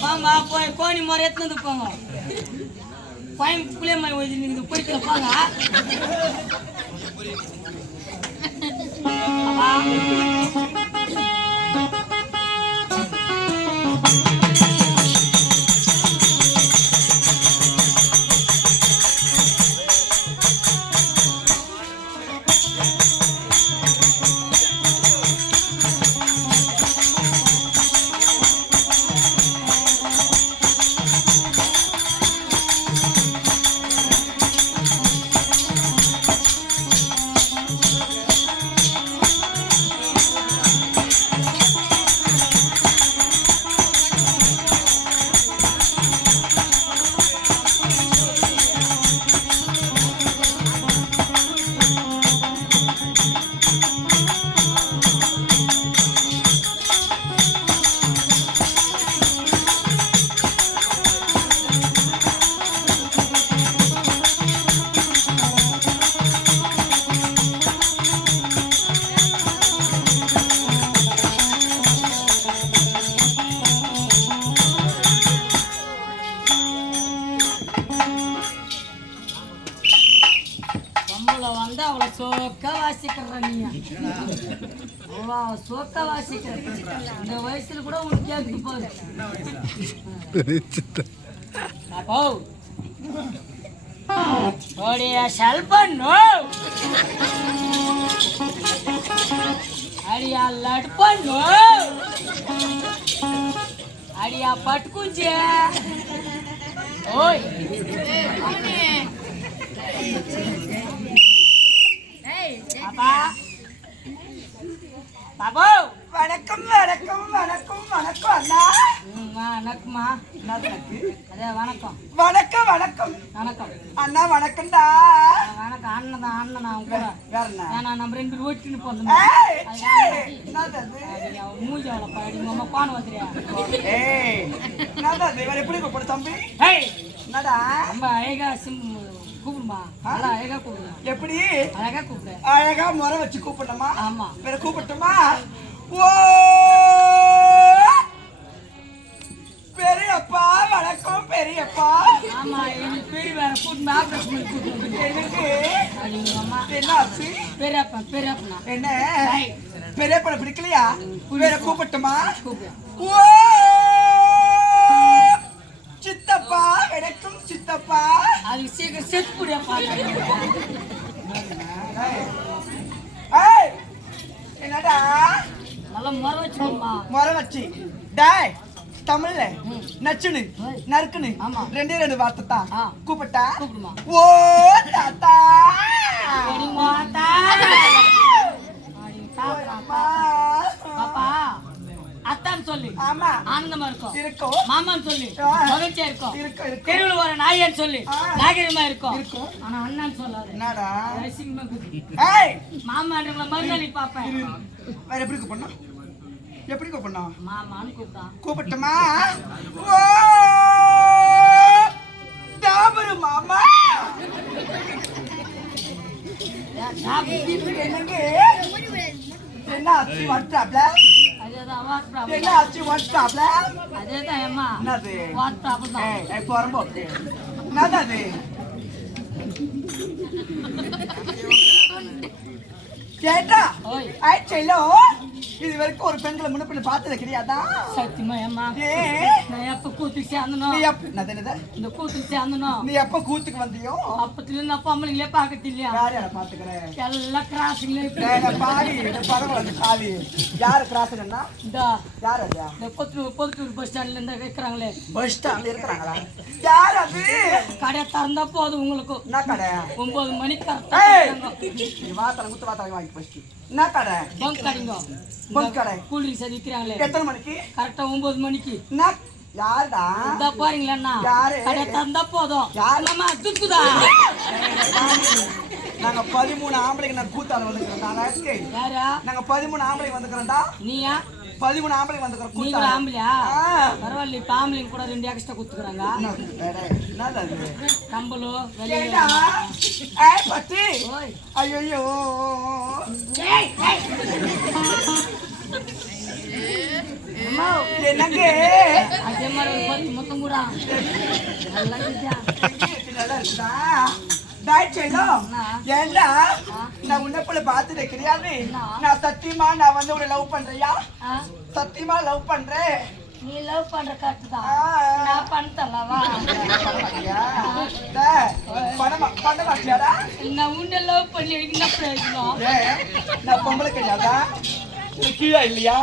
பாங்க போய் கோணி முறை எடுத்துன்னு போங்க கோயம் புளியம்மாய் ஓய்ச்சி நீங்க போயிட்டு பாங்க சோக்க வாசிக்கிற நீ சோக்க வாசிக்கிற இந்த வயசுல கூட உனக்கு கேட்கு பாரு ஓடியா சல்பன்னு అడియా లడ్పన్ను అడియా పట్టుకుంచే ఓయ్ பாப்பா பாபு வணக்கம் வணக்கம் வணக்கம் வணக்கம் அண்ணா வணக்கம்மா அதே வணக்கம் வணக்கம் வணக்கம் வணக்கம் அண்ணா வணக்கம்டா வணக்கம் அண்ணன் அண்ணன் அவன் கூட வேறண்ணா நம்ம ரெண்டு ஓட்டின்னு போனோம் மூஞ்சி அவளை பாடி அம்மா பானை வந்துறியா இவர் எப்படி கூப்பிடு தம்பி என்னடா ரொம்ப அழகா கூப்பிடுமா நல்லா அழகா கூப்பிடுமா எப்படி அழகா கூப்பிடு அழகா முறை வச்சு கூப்பிடணுமா ஆமா வேற கூப்பிட்டுமா ஓ பெரியப்பா வணக்கம் பெரியப்பா ஆமா எனக்கு பெரிய வேற கூட்டு ஆபரேஷன் பண்ணி கூட்டு எனக்கு அம்மா என்ன ஆச்சு பெரியப்பா பெரியப்பா என்ன பெரியப்பா பிடிக்கலையா வேற கூப்பிட்டுமா கூப்பிடு ஓ சித்தப்பா வணக்கம் சித்தப்பா அது சீக்கிரம் செத்து புடியாப்பா என்னடா நல்லா முறை வச்சுக்கோமா முறை வச்சு டாய் தமிழ்ல நச்சுன்னு நறுக்குன்னு ஆமா ரெண்டே ரெண்டு வார்த்தை தான் கூப்பிட்டா கூப்பிடுமா ஓ தாத்தா பாப்பா அத்தான் சொல்லி ஆமா ஆனந்தமா இருக்கும் இருக்கும் மாமான்னு சொல்லி மகிழ்ச்சியா இருக்கும் இருக்கும் தெருவில் வர நாயன்னு சொல்லி நாகரிகமா இருக்கும் இருக்கும் ஆனா அண்ணான்னு சொல்லாது என்னடா ஏய் மாமான்றவங்கள மறுநாளி பாப்பேன் வேற எப்படி கூப்பிடணும் எப்படி கூப்பிடணும் மாமான்னு கூப்பிட்டான் கூப்பிட்டமா ஓ தாபரு மாமா என்னங்க என்ன ஆச்சு வாட் ப்ராப்ளம் அதேதான் வாட் ப்ராப்ளம் என்ன ஆச்சு வாட் ப்ராப்ளம் அதேதான் அம்மா என்னது வாட் ப்ராப்ளம் தான் ஏய் போறம்போக்கு என்னது கேட்டா ஓய் ஐ செல்லோ இது வரைக்கும் ஒரு பெண்களை முன்ன பார்த்தது கிடையாதா சத்தியமா அம்மா நான் எப்ப கூத்துக்கு சேர்ந்தனோ நீ எப்ப என்னது இந்த கூத்துக்கு சேர்ந்தனோ நீ எப்ப கூத்துக்கு வந்தியோ அப்பத்துல இருந்து அப்பா அம்மளங்களே பாக்கறது இல்லையா யார் யார பாத்துக்கிறேன் எல்லாம் கிராசிங்ல பாவி பரவாயில்ல பாவி யாரு கிராஸ்னா இந்த யார் அது இந்த பொதுட்டூர் பஸ் ஸ்டாண்ட்ல இருந்து வைக்கிறாங்களே பஸ் ஸ்டாண்ட்ல இருக்காங்களா யார் அது கடை திறந்தா போதும் உங்களுக்கு என்ன கடை 9 மணிக்கு கரெக்டா நீ வாத்தல குத்து வாத்தல வாங்கி ஃபர்ஸ்ட் என்ன கடை பங்க் கடைங்க பங்க் கடை கூல் ட்ரிங்க்ஸ் விக்கிறாங்களே எத்தனை மணிக்கு கரெக்டா 9 மணிக்கு என்ன யாருடா இந்த பாருங்களா யாரு கடை திறந்தா போதும் யாருமா துக்குதா நாங்க 13 ஆம்பளைங்க நான் கூத்தால வந்துக்கிறோம் யாரா நாங்க 13 ஆம்பளைங்க வந்துக்கிறோம்டா நீயா 13 ஆம்பளைங்க வந்துக்கிறோம் நீங்க கூத்தால ஆம்பளையா பரவாயில்ல இப்ப ஆம்பளைங்க கூட 2 எக்ஸ்ட்ரா குத்துக்கறாங்க என்னது கம்பளோ ஏண்டா ஏய் பட்டி ஓய் ஐயோ ஏய் ஏய் அம்மா என்னங்க அதே மாதிரி ஒரு பத்து மொத்தம் கூட நல்லா இருக்குதா நல்லா இருக்குதா டாய் செல்லோ ஏண்டா நான் உன்னை போல பார்த்ததே கிடையாது நான் சத்தியமா நான் வந்து உன்னை லவ் பண்றியா சத்தியமா லவ் பண்றேன் நீ லவ் பண்ற கரெக்ட் தான் நான் பண்ணலவா பண்ண மாட்டியாடா நான் உன்னை லவ் பண்ணி எனக்கு என்ன பிரயோஜனம் நான் பொம்பளை கிடையாதா கீழே இல்லையா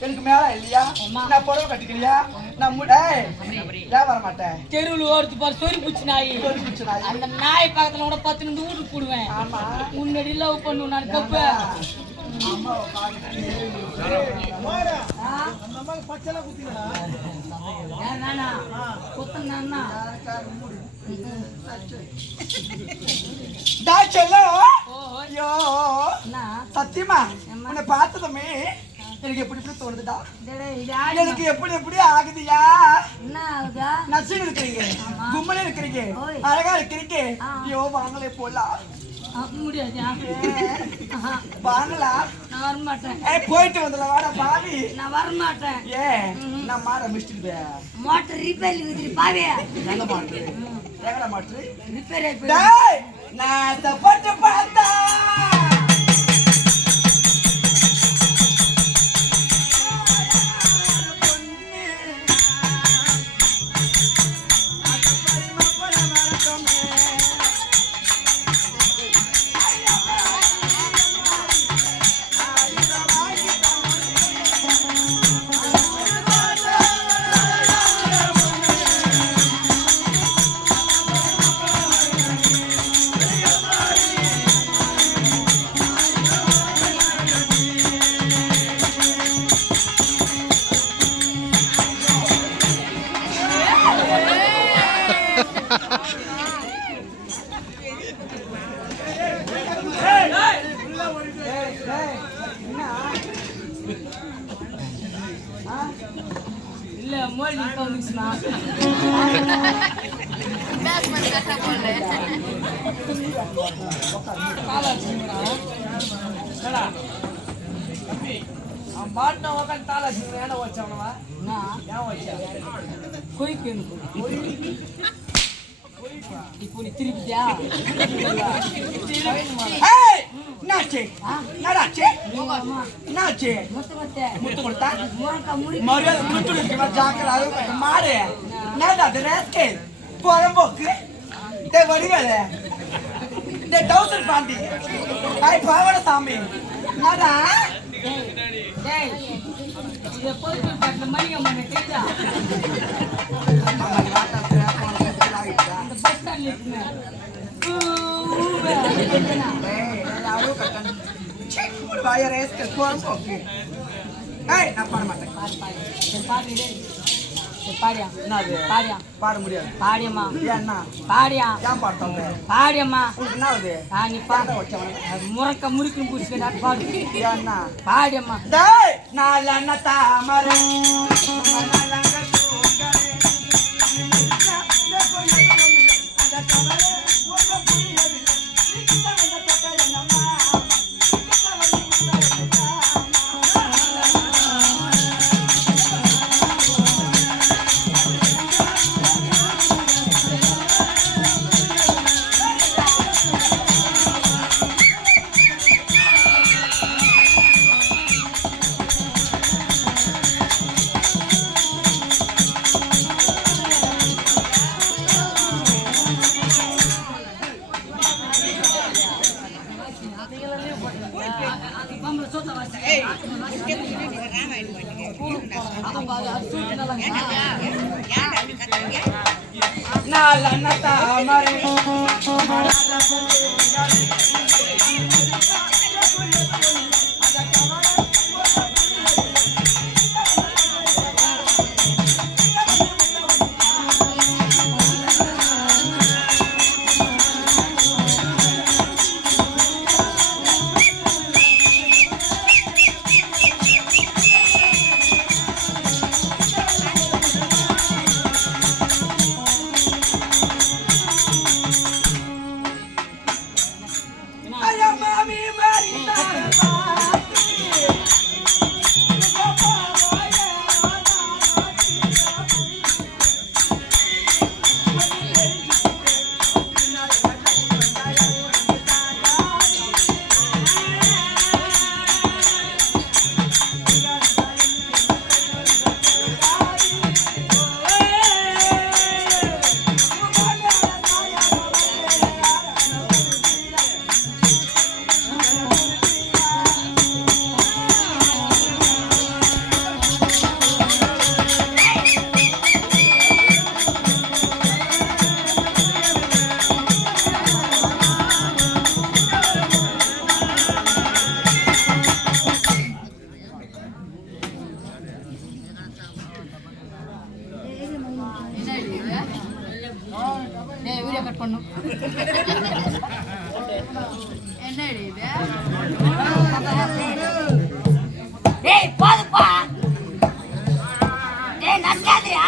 எனக்கு மேல இல்லையா நான் புடவை கட்டிக்கலையா நான் ஏன் வர மாட்டேன் தெருவில் ஓடுத்து பாரு சொறி பூச்சி நாய் அந்த நாய் பக்கத்துல கூட 10 நிமிஷம் வீட்டுக்கு போடுவேன் முன்னாடி லவ் பண்ணுவேன் நான் கப்பு சத்தியமா உன்னை பார்த்ததுமே எனக்கு எப்படி எப்படி தோணுதுடா எனக்கு எப்படி எப்படி ஆகுதுயா நச்சுன்னு இருக்கிறீங்க கும்மனே இருக்கிறீங்க அழகா இருக்கிறீங்க ஐயோ வாங்கலே போலாம் முடியாது வாங்கலா நான் வரமாட்டேன் போயிட்டு வந்துடலாம் வாடா பாவி நான் வரமாட்டேன் நான் மாற மிஸ்டு மோட்டர் ரிப்பேர் இருக்குது பாவி எங்க மாட்டு ரிப்பேர் ரிப்பேர் நான் தப்பட்டு பார்த்தா பாட்டின உட்காந்து தாளா ஏன்னா வச்சவனவா ஏன் வச்சா கொய்க்கு இப்போ நீ திருப்பியா என்னாச்சு என்னடாச்சு என்னாச்சு முத்து கொடுத்தா மரியாதை முத்து ஜாக்கிரதை மாறு என்னடா அது ரேஸ்கே புறம்போக்கு டே வடிவேல டே டவுசர் பாண்டி ஐ பாவட சாமி என்னடா டேய் இத போயிட்டு பட்ல மணிங்க மண்ண தெரியுதா அந்த பஸ் ஸ்டாண்ட்ல இருக்குங்க வாய ரேஸ்கே புறம்போக்கு ஏய் நான் பாட மாட்டேன் பாடியா பாடியா பாட முடியாது பாடியம்மா என்ன பாடியா ஏன் பாடுறாங்க பாடியம்மா உங்களுக்கு என்ன ஆகுது நீ பாட வச்சவன முறக்க முறுக்குன்னு புடிச்சுக்க பாடு என்ன பாடியம்மா டேய் நாலன தாமரை நாலன தாமரை வீடியோ கட் பண்ணு டேய் பாதுப்பா டேய் நஸ்காதியா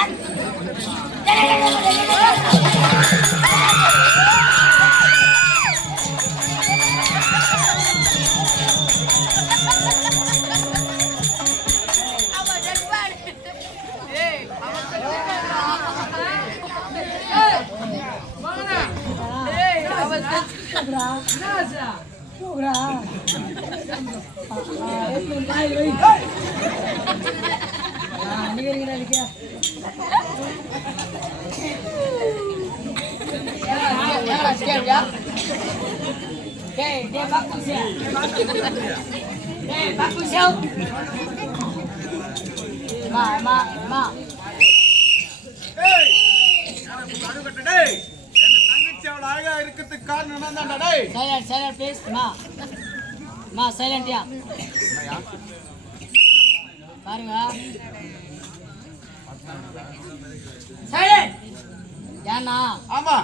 இருக்கிறதுக்கு காரணம் பாருங்க ஏன்னா ஆமா